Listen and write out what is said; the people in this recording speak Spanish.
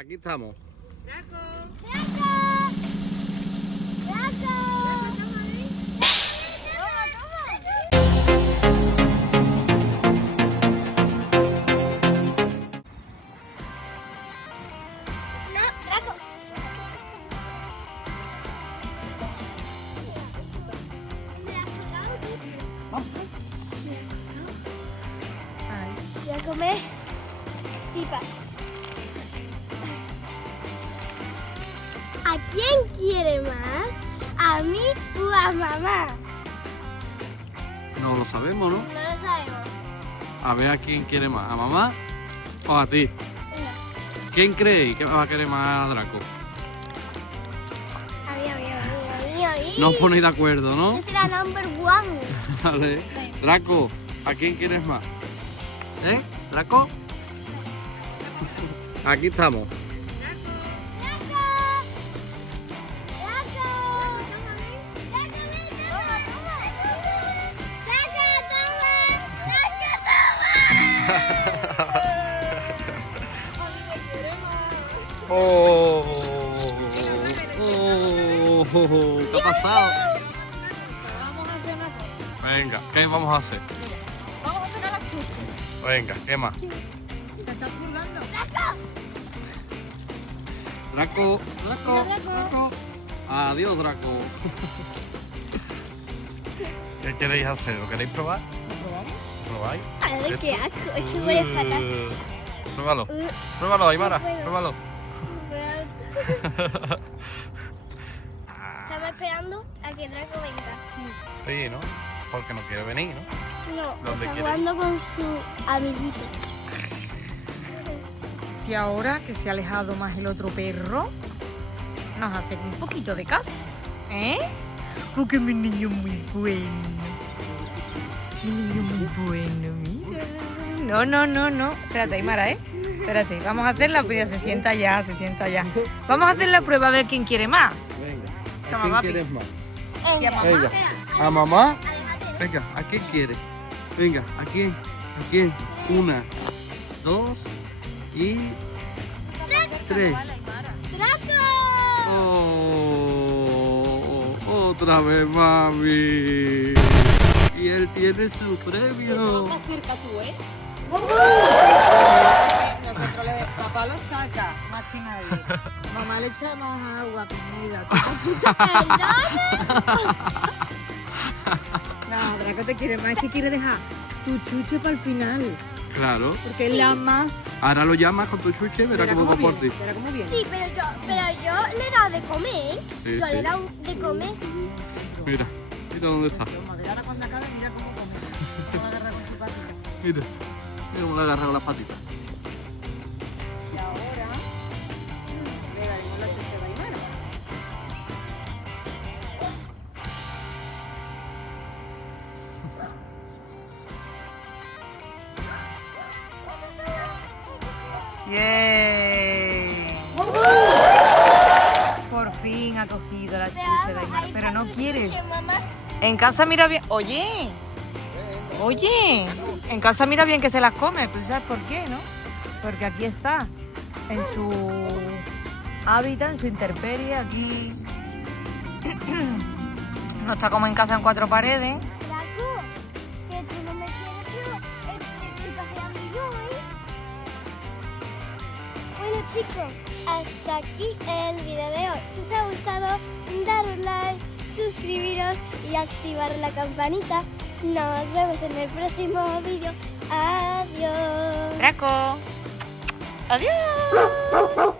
Aquí estamos. Draco. ¡Draco! ¡Draco! Toma ahí. ¡Toma, toma! No, Draco. Voy a comer pipas. ¿A quién quiere más? ¿A mí o a mamá? No lo sabemos, ¿no? No lo sabemos. A ver a quién quiere más, ¿a mamá o a ti? Venga. ¿Quién creéis que va a querer más a Draco? A mí, a mí, a mí, a mí. No os ponéis de acuerdo, ¿no? Yo soy la number one. Vale. Draco, ¿a quién quieres más? ¿Eh? ¿Draco? Aquí estamos. ¡Draco! ¡Draco! Toma ahí. ¡Draco, ven! ¡Toma, toma! ¡Draco, toma! ¡Draco, toma! Oh, ¿qué ha pasado? Vamos a hacer una cosa. Venga, ¿qué vamos a hacer? Vamos a sacar las chuches. Venga, ¿qué más? Te estás purgando. Draco, Draco, Draco. Draco. Adiós, Draco. ¿Qué queréis hacer? ¿Lo queréis probar? ¿Lo probamos? ¿Probáis? Ay, qué asco, es que huele fatal. Pruébalo. Pruébalo, Aymara. No puedo. Pruébalo. Estamos esperando a que Draco venga. Sí, ¿no? Porque no quiere venir, ¿no? No, ¿Dónde está quiere jugando con su amiguito. Si ahora que se ha alejado más el otro perro, nos hace un poquito de caso, ¿eh? Porque mi niño es muy bueno. Mi niño es muy bueno, mira. No, no, no, no. Espérate, Aymara, ¿eh? Espérate, vamos a hacer la prueba. Se sienta ya, se sienta ya. Vamos a hacer la prueba a ver quién quiere más. Venga. Toma, ¿A quién papi. quieres más? Sí, a mamá. Venga. ¿A mamá? Aléjate. Venga, ¿a quién quieres? Venga, ¿a quién? ¿A quién? Una, dos y tres. ¡Draco! Oh, otra vez, mami. Y él tiene su premio. Más cerca tú, ¿eh? Nosotros papá lo saca más que nadie. Mamá le echa más agua, comida. No, Draco te quiere más, es que quiere dejar tu chuche para el final. Claro. Porque es la más. Ahora lo llamas con tu chuche y verá cómo va por ti. Verá cómo viene. Sí, pero yo le he dado de comer. Sí, Yo sí. le he dado de comer. Mira, mira dónde está. Ahora cuando acabe, mira cómo come. Cómo agarra con su patita. Mira, mira cómo le ha agarrado las patitas. Y ahora le daremos la chuche de Aymara. ¡Yay! Por fin ha cogido la chuche de Aymara, pero no quiere. Mamá. En casa mira bien. Oye, oye, en casa mira bien que se las come, pero ¿sabes por qué, no? Porque aquí está, en su hábitat, en su intemperie, aquí no está como en casa en cuatro paredes. Draco, que tú no me quieres, pero estoy paseando yo, ¿eh? Bueno, chicos, hasta aquí el video de hoy. Si os ha gustado, dar un like, suscribiros y activar la campanita. Nos vemos en el próximo vídeo. Adiós. Draco. Adiós.